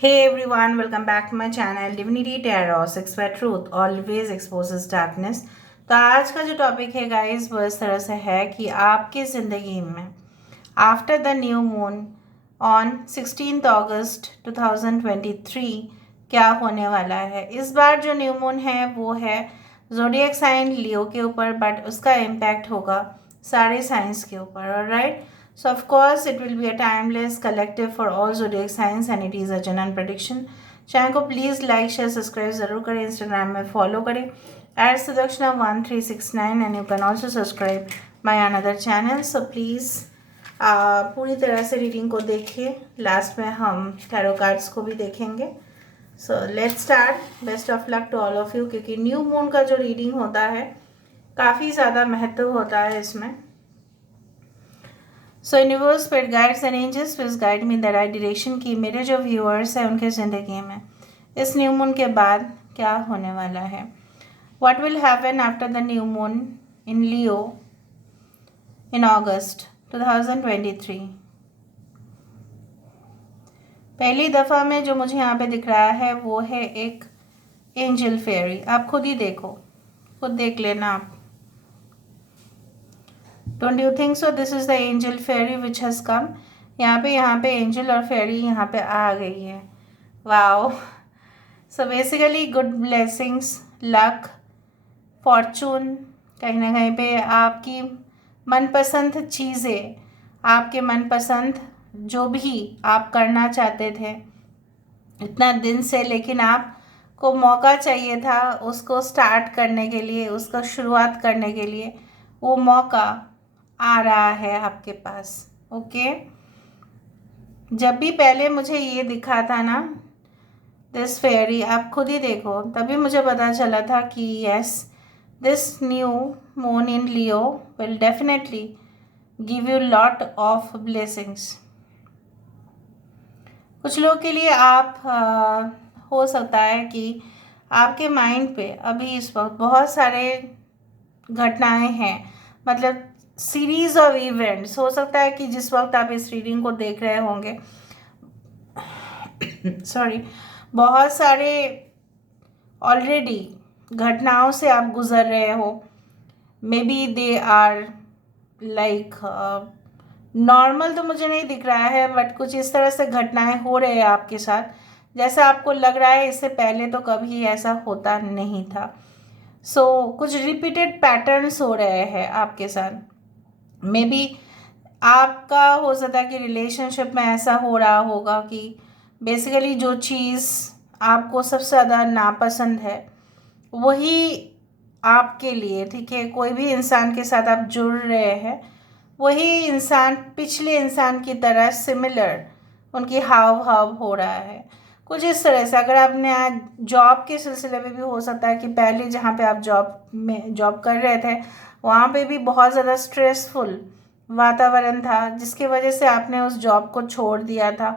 Hey everyone, welcome back to my channel Divinity Tarot 6 by Truth always exposes darkness। तो आज का जो topic है गाइस वो इस तरह से है कि आपकी ज़िंदगी में after the new moon on 16 अगस्त 2023 क्या होने वाला है। इस बार जो न्यू मून है वो है ज़ोडिएक साइन लियो के ऊपर, बट उसका इम्पैक्ट होगा सारे साइंस के ऊपर। Alright, so of course it will be a timeless collective for all zodiac signs and it is a general prediction। Channel को प्लीज़ लाइक शेयर सब्सक्राइब ज़रूर करें, इंस्टाग्राम में फॉलो करें at Sudakshina 1369 and you can also subscribe my another channel. So please पूरी तरह से reading को देखिए, लास्ट में हम टैरो कार्ड्स को भी देखेंगे। So let's start. Best of luck to all of you, क्योंकि न्यू मून का जो रीडिंग होता है काफ़ी ज़्यादा महत्व होता है इसमें। So universe, spirit guides and angels please guide me in the right direction कि मेरे जो व्यूअर्स हैं उनके ज़िंदगी में इस न्यू मून के बाद क्या होने वाला है। What will happen after the new moon in Leo in August 2023। पहली दफ़ा में जो मुझे यहाँ पे दिख रहा है वो है एक एंजल फेयरी। आप खुद ही देखो, खुद देख लेना आप। Don't you think so? This is the angel fairy which has come. यहाँ पे एंजल और फेयरी यहाँ पे आ गई है। Wow! So basically good blessings, luck, Fortune, कहीं ना कहीं पे आपकी मनपसंद चीज़ें, आपके मनपसंद जो भी आप करना चाहते थे इतना दिन से, लेकिन आपको मौका चाहिए था उसको स्टार्ट करने के लिए, उसका शुरुआत करने के लिए, वो मौका आ रहा है आपके पास। ओके, जब भी पहले मुझे ये दिखा था ना दिस फेयरी, आप खुद ही देखो, तभी मुझे पता चला था कि yes, this new moon in Leo will definitely give you lot of blessings. कुछ लोग के लिए आप हो सकता है कि आपके माइंड पे अभी इस वक्त बहुत सारे घटनाएं हैं, मतलब सीरीज ऑफ इवेंट्स। हो सकता है कि जिस वक्त आप इस रीडिंग को देख रहे होंगे सॉरी, बहुत सारे ऑलरेडी घटनाओं से आप गुजर रहे हो। Maybe they are like normal तो मुझे नहीं दिख रहा है, बट कुछ इस तरह से घटनाएं हो रहे हैं आपके साथ जैसा आपको लग रहा है इससे पहले तो कभी ऐसा होता नहीं था। सो कुछ रिपीटेड पैटर्न्स हो रहे हैं आपके साथ। मे बी आपका हो सकता है कि रिलेशनशिप में ऐसा हो रहा होगा कि बेसिकली जो चीज़ आपको सबसे ज़्यादा नापसंद है वही आपके लिए, ठीक है, कोई भी इंसान के साथ आप जुड़ रहे हैं वही इंसान पिछले इंसान की तरह सिमिलर उनकी हाव भाव हो रहा है। कुछ इस तरह से अगर आपने जॉब के सिलसिले में भी हो सकता है कि पहले जहाँ पे आप जॉब कर रहे थे वहाँ पे भी बहुत ज़्यादा स्ट्रेसफुल वातावरण था जिसकी वजह से आपने उस जॉब को छोड़ दिया था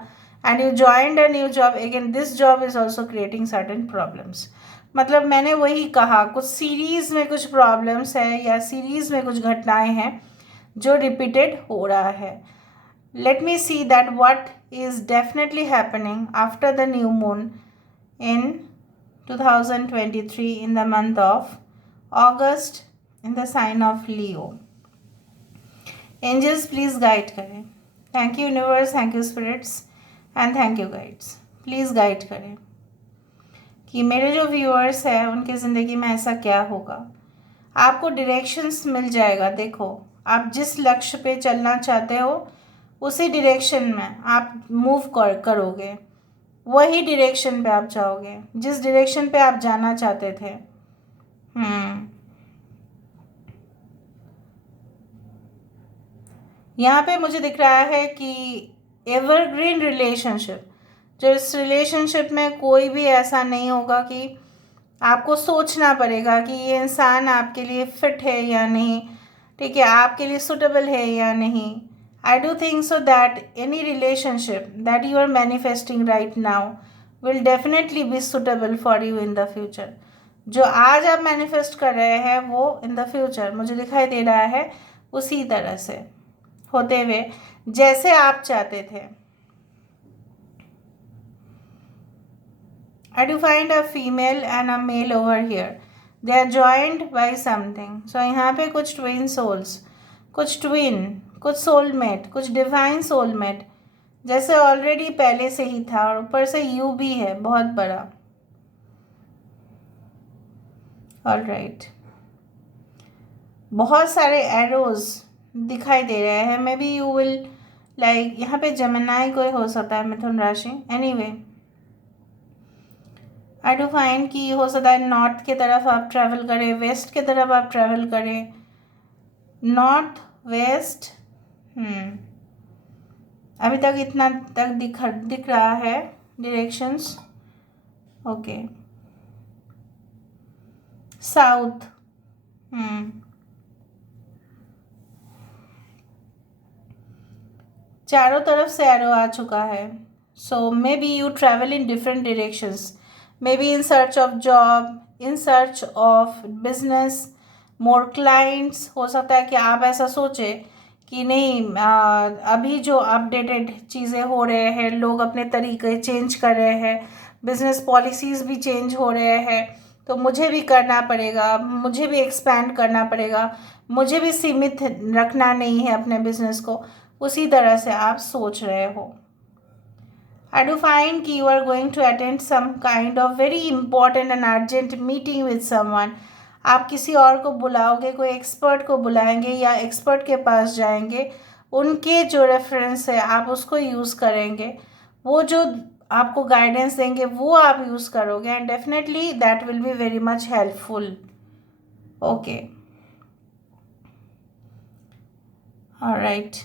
and you joined a new job again. This job is also creating certain problems. मतलब मैंने वही कहा, कुछ सीरीज़ में कुछ प्रॉब्लम्स है या सीरीज़ में कुछ घटनाएं हैं जो रिपीटेड हो रहा है। Let me see that what is definitely happening after the new moon in 2023 in the month of August in the sign of Leo। Angels please guide करें। Thank you universe, thank you spirits and thank you guides. Please guide करें कि मेरे जो viewers हैं उनकी ज़िंदगी में ऐसा क्या होगा। आपको डायरेक्शंस मिल जाएगा। देखो, आप जिस लक्ष्य पे चलना चाहते हो उसी डायरेक्शन में आप मूव करोगे, वही डायरेक्शन पे आप जाओगे जिस डायरेक्शन पे आप जाना चाहते थे। यहाँ पे मुझे दिख रहा है कि एवरग्रीन रिलेशनशिप, जो इस रिलेशनशिप में कोई भी ऐसा नहीं होगा कि आपको सोचना पड़ेगा कि ये इंसान आपके लिए फिट है या नहीं, ठीक है, आपके लिए सुटेबल है या नहीं। I do think so that any relationship that you are manifesting right now will definitely be suitable for you in the future. जो आज आप मैनिफेस्ट कर रहे हैं वो इन द फ्यूचर मुझे दिखाई दे रहा है उसी तरह से होते हुए जैसे आप चाहते थे। I do find a female and a male over here. They are joined by something. So यहाँ पे कुछ twin souls, कुछ twin, कुछ soulmate, कुछ divine soulmate, जैसे ऑलरेडी पहले से ही था, और ऊपर से यू भी है बहुत बड़ा. ऑल राइट, बहुत सारे एरोज दिखाई दे रहे हैं. May be you will like, यहाँ पे जमनाई कोई हो सकता है, मिथुन राशि. एनीवे, आई डू फाइंड कि हो सकता है नॉर्थ की तरफ आप ट्रैवल करें, वेस्ट की तरफ आप ट्रैवल करें. नॉर्थ वेस्ट, अभी तक इतना तक दिख रहा है डायरेक्शंस. ओके, साउथ, चारों तरफ से एरो आ चुका है. So may B you travel in different directions, may be in search of job, in search of business, more clients. हो सकता है कि आप ऐसा सोचें कि नहीं, अभी जो अपडेटेड चीज़ें हो रहे हैं, लोग अपने तरीके चेंज कर रहे हैं, बिजनेस पॉलिसीज़ भी चेंज हो रहे हैं, तो मुझे भी करना पड़ेगा, मुझे भी एक्सपैंड करना पड़ेगा, मुझे भी सीमित रखना नहीं है अपने बिजनेस को. उसी तरह से आप सोच रहे हो. I do find कि you are going to attend some kind of very important and urgent meeting with someone. आप किसी और को बुलाओगे, कोई एक्सपर्ट को बुलाएंगे या एक्सपर्ट के पास जाएंगे. उनके जो रेफरेंस है आप उसको यूज़ करेंगे, वो जो आपको गाइडेंस देंगे वो आप यूज़ करोगे, and definitely that will be very much helpful. Okay, alright.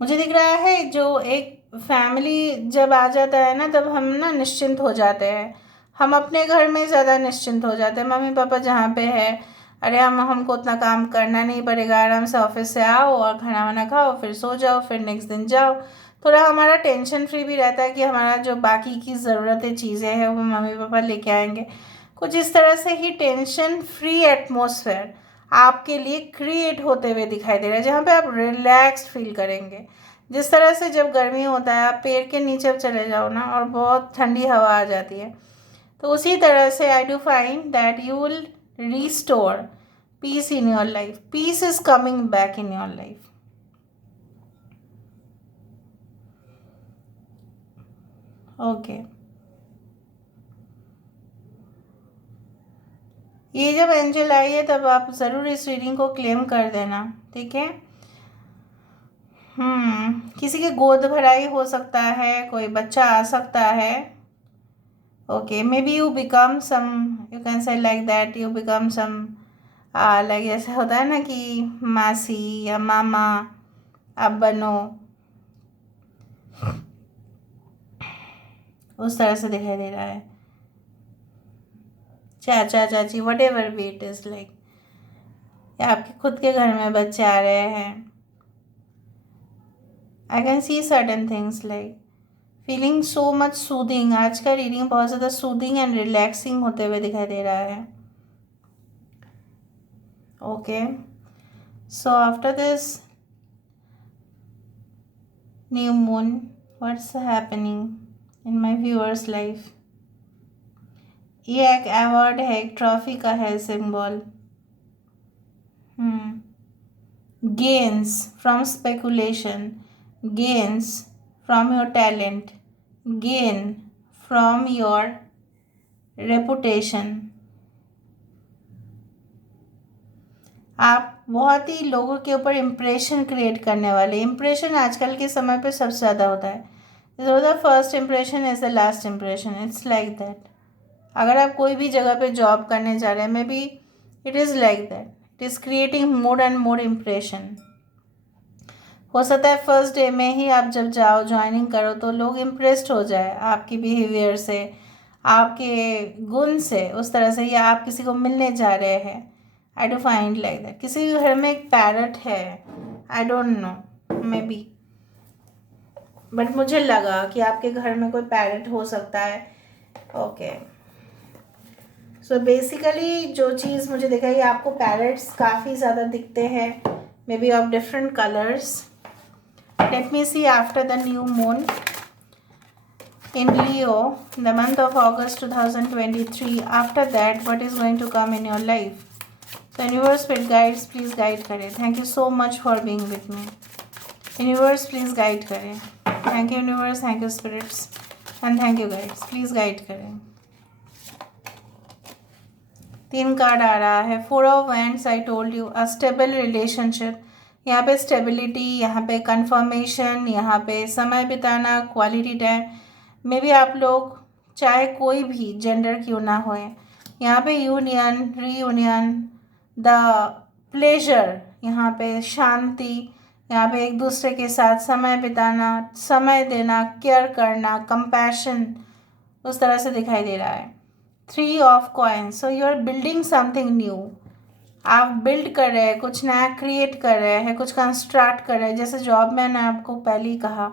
मुझे दिख रहा है जो एक फैमिली जब आ जाता है ना, तब हम ना निश्चिंत हो जाते हैं. हम अपने घर में ज़्यादा निश्चिंत हो जाते हैं. मम्मी पापा जहाँ पे है, अरे हमको उतना काम करना नहीं पड़ेगा, आराम से ऑफिस से आओ और खाना वाना खाओ, फिर सो जाओ, फिर नेक्स्ट दिन जाओ. थोड़ा हमारा टेंशन फ्री भी रहता है कि हमारा जो बाकी की ज़रूरतें चीज़ें हैं वो मम्मी पापा लेके आएंगे. कुछ इस तरह से ही टेंशन फ्री एटमॉस्फेयर आपके लिए क्रिएट होते हुए दिखाई दे रहा है, जहाँ पे आप रिलैक्स फील करेंगे. जिस तरह से जब गर्मी होता है आप पेड़ के नीचे चले जाओ ना और बहुत ठंडी हवा आ जाती है, तो उसी तरह से I do find that you will restore peace in your life. Peace is coming back in your life. Okay, ये जब एंजल आई है तब आप ज़रूर इस रीडिंग को क्लेम कर देना, ठीक है. किसी की गोद भराई हो सकता है, कोई बच्चा आ सकता है. Okay, may be you become some, you can say like that, you become some like, ऐसा होता है ना कि मासी या मामा आप बनो, उस तरह से दिखाई दे रहा है. चाचा चाची, what ever be it is like, या आपके खुद के घर में बच्चे आ रहे हैं. I can see certain things like feeling so much soothing. आज का रीडिंग बहुत ज़्यादा सूदिंग एंड रिलैक्सिंग होते हुए दिखाई दे रहा है. Okay, so after this new moon, what's happening in my viewers life. ये एक अवार्ड है, एक ट्रॉफी का है symbol. Gains from speculation, gains from your talent, gain from your reputation. आप बहुत ही लोगों के ऊपर इम्प्रेशन क्रिएट करने वाले. इम्प्रेशन आजकल के समय पे सबसे ज़्यादा होता है. The first impression is the last impression. It's like that. अगर आप कोई भी जगह पे जॉब करने जा रहे हैं, may be it is like that. It is creating more and more impression. हो सकता है फर्स्ट डे में ही आप जब जाओ, ज्वाइनिंग करो, तो लोग इम्प्रेस्ड हो जाए आपकी बिहेवियर से, आपके गुण से, उस तरह से. या आप किसी को मिलने जा रहे हैं, आई डू फाइंड लाइक दैट. किसी के घर में एक पैरट है, आई don't no, may be, but मुझे लगा कि आपके घर में कोई पैरट हो सकता है. ओके, सो बेसिकली जो चीज़ मुझे दिखाई, आपको पैरट्स काफ़ी ज़्यादा दिखते हैं, may be of different colours. Let me see after the new moon. in Leo, the month of August 2023. After that, what is going to come in your life? So universe, spirit guides, please guide करें. Thank you so much for being with me. Universe, please guide करें. Thank you universe, thank you spirits, and thank you guides. Please guide करें. 3 card आ रहा है. 4 of Wands, I told you, a stable relationship. यहाँ पे stability, यहाँ पे conformation, यहाँ पे समय बिताना, क्वालिटी टाइम. मे बी आप लोग चाहे कोई भी जेंडर क्यों ना होए, यहाँ पे यूनियन, रीयूनियन, द प्लेजर, यहाँ पे शांति, यहाँ पे एक दूसरे के साथ समय बिताना, समय देना, केयर करना, कंपैशन, उस तरह से दिखाई दे रहा है. 3 of coins, so you are building something new. आप बिल्ड कर रहे हैं, कुछ नया क्रिएट कर रहे हैं, कुछ कंस्ट्रक्ट कर रहे हैं. जैसे जॉब में मैंने आपको पहले ही कहा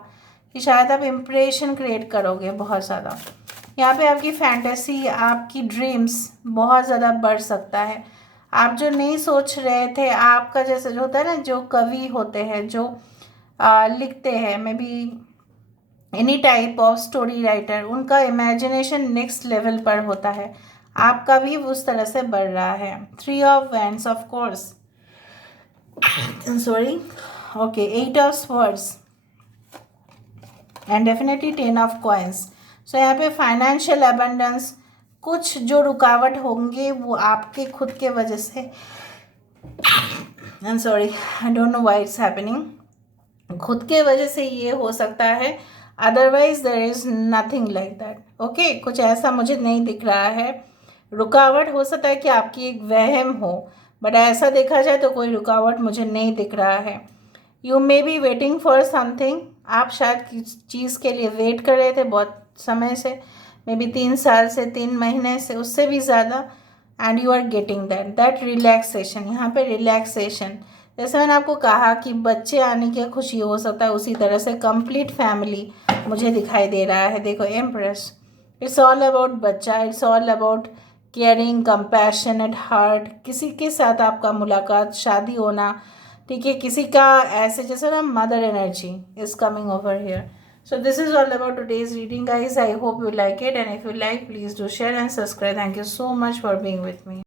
कि शायद आप इम्प्रेशन क्रिएट करोगे बहुत ज़्यादा. यहाँ पे आपकी फैंटेसी, आपकी ड्रीम्स बहुत ज़्यादा बढ़ सकता है. आप जो नहीं सोच रहे थे, आपका जैसे जो होता है ना, जो कवि होते हैं, जो लिखते हैं, may be any type of story writer, उनका इमेजिनेशन नेक्स्ट लेवल पर होता है. आपका भी उस तरह से बढ़ रहा है. 3 of Wands, of course, sorry, okay, 8 of Swords, and definitely 10 of Coins. सो यहाँ पे फाइनेंशियल अबंडेंस, कुछ जो रुकावट होंगे वो आपके खुद के वजह से, I am sorry, I don't know why it's happening, खुद के वजह से ये हो सकता है. Otherwise there is nothing like that. Okay, कुछ ऐसा मुझे नहीं दिख रहा है. रुकावट हो सकता है कि आपकी एक वहम हो, बट ऐसा देखा जाए तो कोई रुकावट मुझे नहीं दिख रहा है. You may be waiting for something. आप शायद किस चीज़ के लिए वेट कर रहे थे बहुत समय से, मे बी 3 साल से, 3 महीने से, उससे भी ज़्यादा, and you are getting that relaxation. यहाँ पे रिलैक्सेशन, जैसे मैंने आपको कहा कि बच्चे आने की खुशी हो सकता है, उसी तरह से कंप्लीट फैमिली मुझे दिखाई दे रहा है. देखो एम्प्रेस, इट्स ऑल अबाउट बच्चा, it's all about caring, compassionate heart. किसी के साथ आपका मुलाकात, शादी होना, ठीक है, किसी का ऐसे जैसे ना mother energy is coming over here. So this is all about today's reading guys. I hope you like it, and if you like, please do share and subscribe. Thank you so much for being with me.